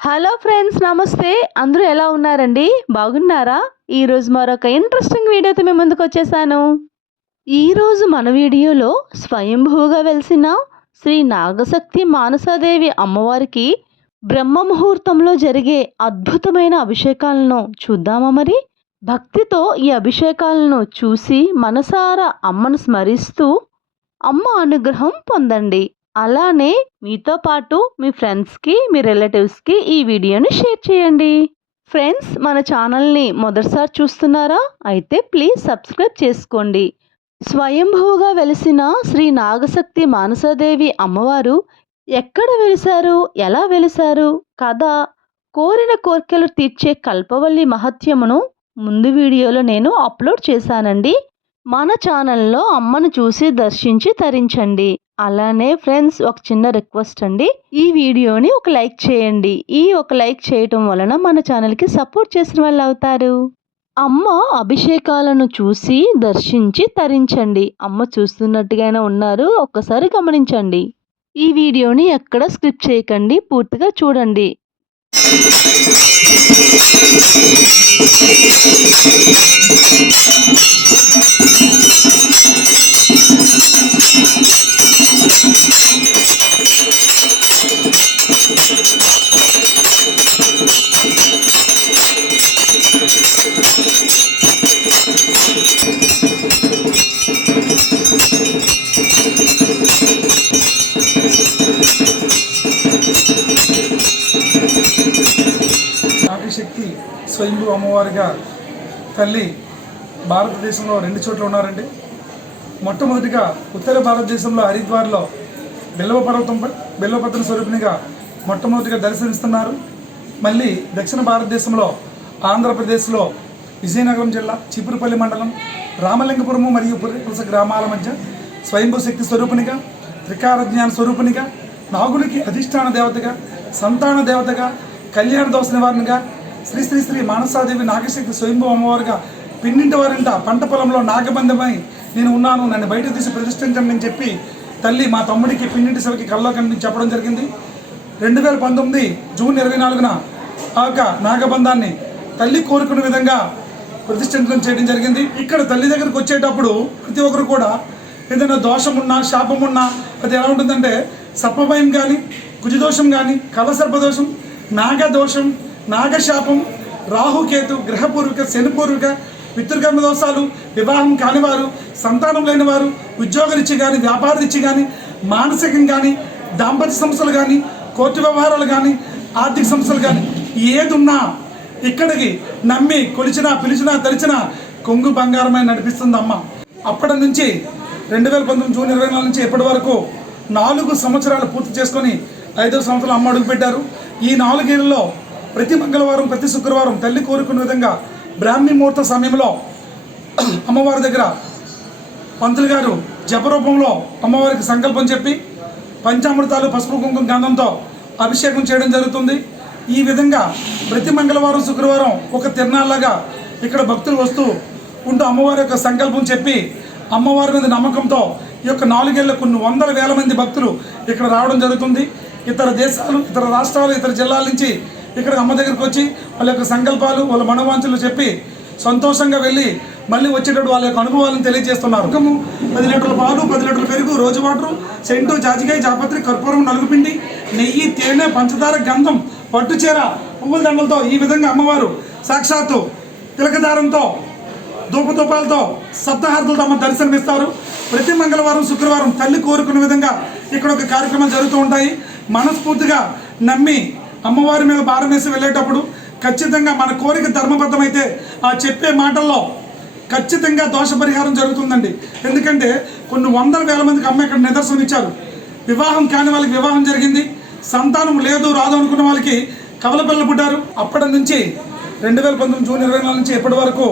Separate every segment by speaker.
Speaker 1: Hello friends నమస్తే. అందరూ ఎలా ఉన్నారండి? బాగున్నారా? ఈరోజు మరొక ఇంట్రెస్టింగ్ వీడియోతో మేము ముందుకు వచ్చేసాను. ఈరోజు మన వీడియోలో స్వయంభూగా వెలిసిన శ్రీ నాగశక్తి మానసాదేవి అమ్మవారికి బ్రహ్మ ముహూర్తంలో జరిగే అద్భుతమైన అభిషేకాలను చూద్దామా మరి? భక్తితో ఈ అభిషేకాలను చూసి మనసారా అమ్మను స్మరిస్తూ అమ్మ అనుగ్రహం పొందండి. అలానే మీతో పాటు మీ ఫ్రెండ్స్కి మీ రిలేటివ్స్కి ఈ వీడియోని షేర్ చేయండి. ఫ్రెండ్స్ మన ఛానల్ని మొదటిసారి చూస్తున్నారా? అయితే ప్లీజ్ సబ్స్క్రైబ్ చేసుకోండి. స్వయంభూగా వెలిసిన శ్రీ నాగశక్తి మానసదేవి అమ్మవారు ఎక్కడ వెలిశారు? ఎలా వెలిశారు? కథ కోరిన కోర్కెలు తీర్చే కల్పవల్లి మహత్యమును ముందు వీడియోలో నేను అప్లోడ్ చేశానండి. మన ఛానల్లో అమ్మను చూసి దర్శించి తరించండి. అలానే ఫ్రెండ్స్ ఒక చిన్న రిక్వెస్ట్ అండి. ఈ వీడియోని ఒక లైక్ చేయండి. ఈ ఒక లైక్ చేయటం వలన మన ఛానల్కి సపోర్ట్ చేసిన వాళ్ళు అవుతారు. అమ్మ అభిషేకాలను చూసి దర్శించి తరించండి. అమ్మ చూస్తున్నట్టుగానే ఉన్నారు. ఒక్కసారి గమనించండి. ఈ వీడియోని ఎక్కడ స్క్రిప్ చేయకండి. పూర్తిగా చూడండి.
Speaker 2: స్వయంభూ అమ్మవారిగా తల్లి భారతదేశంలో రెండు చోట్ల ఉన్నారండి. మొట్టమొదటిగా ఉత్తర భారతదేశంలో హరిద్వార్లో బిల్వ పర్వతంపై బిల్వపత్ర స్వరూపిణిగా మొట్టమొదటిగా దర్శనమిస్తున్నారు. మళ్ళీ దక్షిణ భారతదేశంలో ఆంధ్రప్రదేశ్లో విజయనగరం జిల్లా చిపురుపల్లి మండలం రామలింగపురము మరియు పురపలస గ్రామాల మధ్య స్వయంభూ శక్తి స్వరూపునిగా త్రికార జ్ఞాన స్వరూపిణిగా అధిష్టాన దేవతగా సంతాన దేవతగా కళ్యాణ దోష నివారణగా శ్రీ శ్రీ శ్రీ మానసాదేవి నాగశక్తి స్వయంభూ అమ్మవారుగా పిన్నింటి వారింట పంట పొలంలో నాగబంధమై నేను ఉన్నాను. నన్ను బయట తీసి ప్రతిష్ఠించండి అని చెప్పి తల్లి మా తమ్ముడికి పిన్నింటి సరికి కల్లో కనిపించి చెప్పడం జరిగింది. రెండు వేల పంతొమ్మిది జూన్ ఇరవై నాలుగున ఆ యొక్క నాగబంధాన్ని తల్లి కోరుకున్న విధంగా ప్రతిష్ఠించడం చేయడం జరిగింది. ఇక్కడ తల్లి దగ్గరకు వచ్చేటప్పుడు ప్రతి ఒక్కరు కూడా ఏదైనా దోషం ఉన్నా శాపం ఉన్నా అది ఎలా ఉంటుందంటే సర్పభయం కానీ కుజదోషం కానీ కలసర్పదోషం నాగదోషం నాగశాపం రాహుకేతు గ్రహపూర్వక శనిపూర్వక పితృకర్మ దోషాలు వివాహం కానివారు సంతానం లేని వారు ఉద్యోగరీత్య కానీ వ్యాపారరిచ్చి కానీ మానసికం కానీ దాంపత్య సంస్థలు కానీ కోర్టు వ్యవహారాలు కానీ ఆర్థిక సంస్థలు కానీ ఏదున్నా ఇక్కడికి నమ్మి కొలిచినా పిలిచినా తలిచినా కొంగు బంగారమై నడిపిస్తుంది అమ్మ అప్పటి నుంచి రెండు వేల పంతొమ్మిది జూన్ ఇరవై నాలుగు నుంచి ఇప్పటి వరకు నాలుగు సంవత్సరాలు పూర్తి చేసుకొని ఐదో సంవత్సరాలు అమ్మ అడుగుపెట్టారు. ఈ నాలుగేళ్ళలో ప్రతి మంగళవారం ప్రతి శుక్రవారం తల్లి కోరుకున్న విధంగా బ్రాహ్మీ ముహూర్త సమయంలో అమ్మవారి దగ్గర పంతులు గారు జపరూపంలో అమ్మవారికి సంకల్పం చెప్పి పంచామృతాలు పసుపు కుంకుమ గంధంతో అభిషేకం చేయడం జరుగుతుంది. ఈ విధంగా ప్రతి మంగళవారం శుక్రవారం ఒక తిరణాలాగా ఇక్కడ భక్తులు వస్తూ ఉంటూ అమ్మవారి యొక్క సంకల్పం చెప్పి అమ్మవారి మీద నమ్మకంతో ఈ యొక్క నాలుగేళ్ళ కొన్ని వందల వేల మంది భక్తులు ఇక్కడ రావడం జరుగుతుంది. ఇతర దేశాలు ఇతర రాష్ట్రాలు ఇతర జిల్లాల నుంచి ఇక్కడ అమ్మ దగ్గరికి వచ్చి వాళ్ళ యొక్క సంకల్పాలు వాళ్ళ మనవాంఛలు చెప్పి సంతోషంగా వెళ్ళి మళ్ళీ వచ్చేటప్పుడు వాళ్ళ యొక్క అనుభవాలను తెలియజేస్తున్నారు. ఒకము పది లీటర్ల పాలు పది లీటర్ల పెరుగు రోజు వాటర్ సెంటు జాజికాయ జాపత్రి కర్పూరం నలుగుపిండి నెయ్యి తేనె పంచదార గంధం పట్టుచీర పువ్వుల దండలతో ఈ విధంగా అమ్మవారు సాక్షాత్తు తిలకదారంతో ధూపధూపాలతో సప్తహారతులతో అమ్మ దర్శనమిస్తారు. ప్రతి మంగళవారం శుక్రవారం తల్లి కోరుకున్న విధంగా ఇక్కడ ఒక కార్యక్రమాలు జరుగుతూ ఉంటాయి. మనస్ఫూర్తిగా నమ్మి అమ్మవారి మీద భారం వేసి వెళ్ళేటప్పుడు ఖచ్చితంగా మన కోరిక ధర్మబద్ధమైతే ఆ చెప్పే మాటల్లో ఖచ్చితంగా దోష పరిహారం జరుగుతుందండి. ఎందుకంటే కొన్ని వందల వేల మందికి అమ్మ ఇక్కడ నిదర్శనం ఇచ్చారు. వివాహం కాని వాళ్ళకి వివాహం జరిగింది. సంతానం లేదు రాదు అనుకున్న వాళ్ళకి కవల పిల్లలు పుట్టారు. అప్పటి నుంచి రెండు వేల పంతొమ్మిది జూన్ ఇరవై నాలుగు నుంచి ఇప్పటి వరకు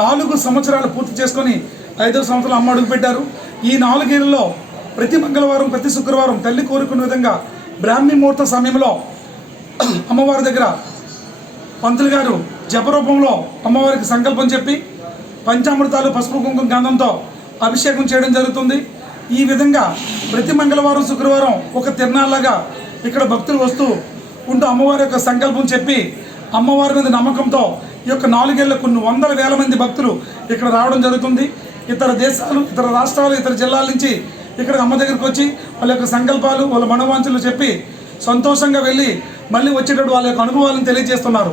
Speaker 2: నాలుగు సంవత్సరాలు పూర్తి చేసుకొని ఐదో సంవత్సరాలు అమ్మ అడుగు పెట్టారు. ఈ నాలుగేళ్ళలో ప్రతి మంగళవారం ప్రతి శుక్రవారం తల్లి కోరుకున్న విధంగా బ్రాహ్మీ ముహూర్త సమయంలో అమ్మవారి దగ్గర పంతులు గారు జపరూపంలో అమ్మవారికి సంకల్పం చెప్పి పంచామృతాలు పసుపు కుంకుమ గంధంతో అభిషేకం చేయడం జరుగుతుంది. ఈ విధంగా ప్రతి మంగళవారం శుక్రవారం ఒక తిరణాలాగా ఇక్కడ భక్తులు వస్తూ ఉంటూ అమ్మవారి యొక్క సంకల్పం చెప్పి అమ్మవారి మీద నమ్మకంతో ఈ యొక్క నాలుగేళ్ళ కొన్ని వందల వేల మంది భక్తులు ఇక్కడ రావడం జరుగుతుంది. ఇతర దేశాలు ఇతర రాష్ట్రాలు ఇతర జిల్లాల నుంచి ఇక్కడ అమ్మ దగ్గరికి వచ్చి వాళ్ళ యొక్క సంకల్పాలు వాళ్ళ మనోవాంఛలు చెప్పి సంతోషంగా వెళ్ళి మళ్ళీ వచ్చేటప్పుడు వాళ్ళ యొక్క అనుభవాలను తెలియజేస్తున్నారు.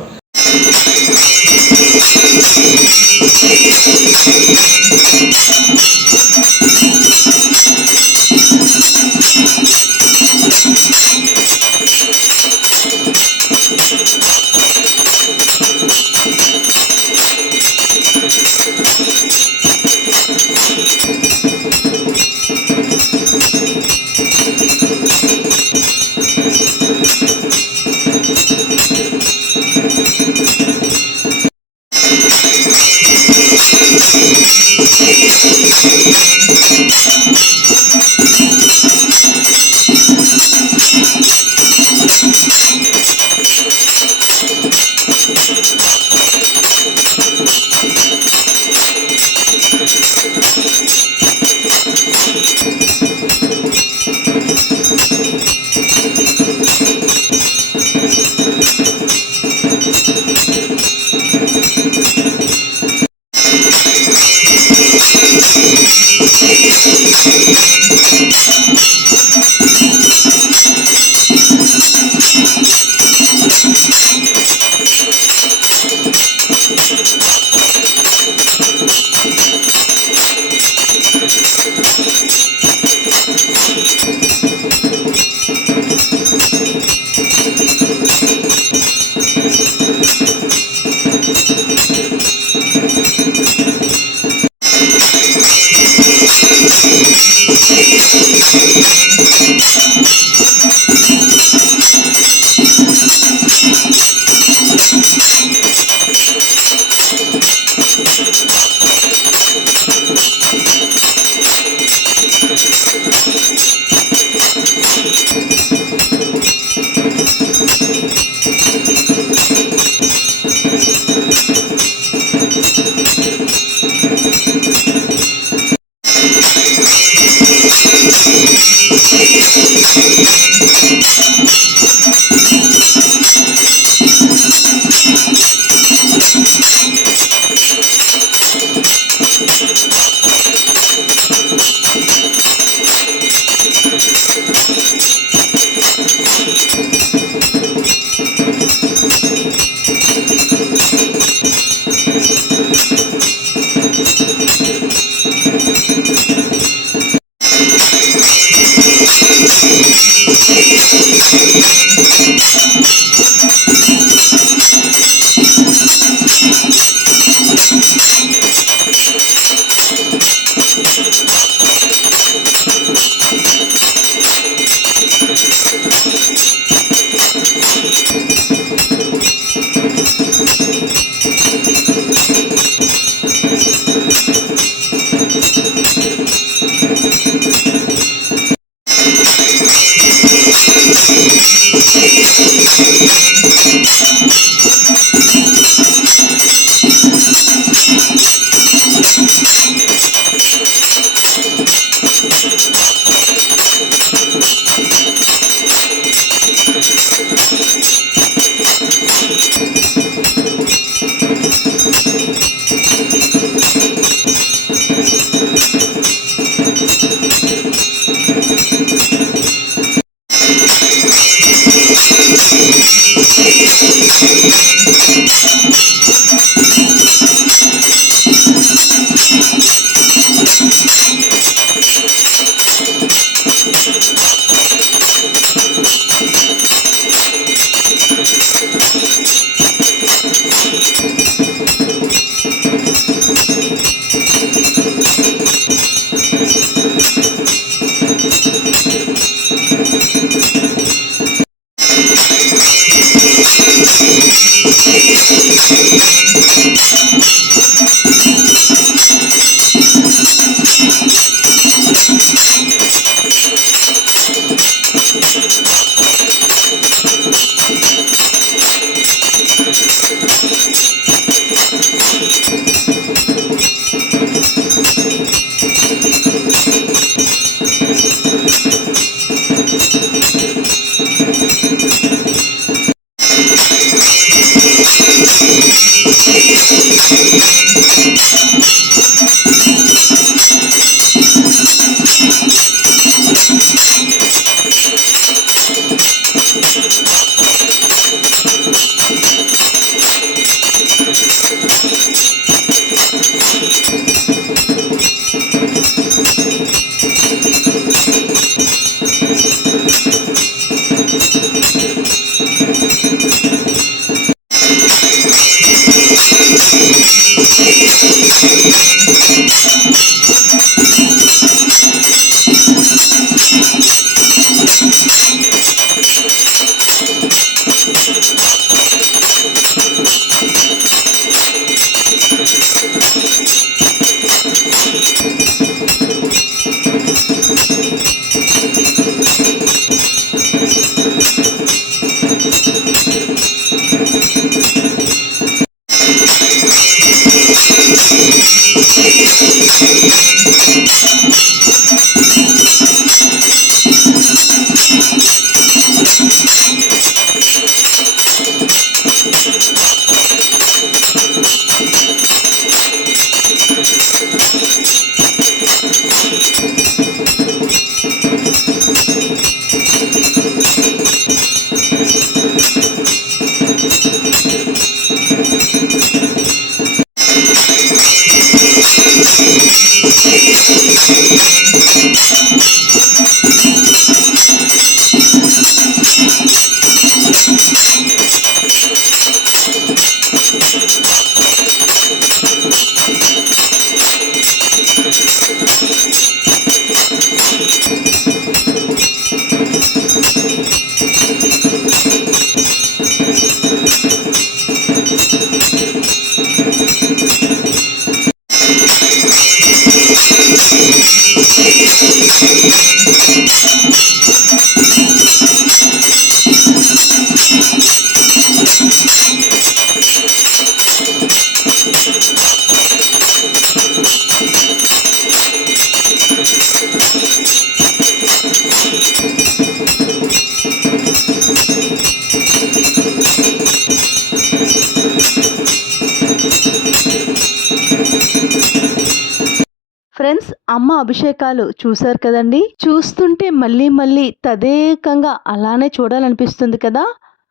Speaker 1: అమ్మ అభిషేకాలు చూశారు కదండి? చూస్తుంటే మళ్ళీ మళ్ళీ తదేకంగా అలానే చూడాలనిపిస్తుంది కదా?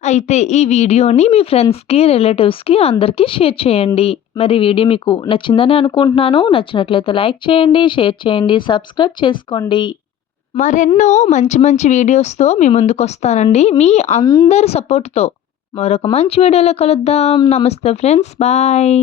Speaker 1: అయితే ఈ వీడియోని మీ ఫ్రెండ్స్కి రిలేటివ్స్కి అందరికీ షేర్ చేయండి. మరి వీడియో మీకు నచ్చిందని అనుకుంటున్నాను. నచ్చినట్లయితే లైక్ చేయండి షేర్ చేయండి సబ్స్క్రైబ్ చేసుకోండి. మరెన్నో మంచి మంచి వీడియోస్తో మీ ముందుకు వస్తానండి మీ అందరి సపోర్ట్తో మరొక మంచి వీడియోలో కలుద్దాం. నమస్తే ఫ్రెండ్స్. బాయ్.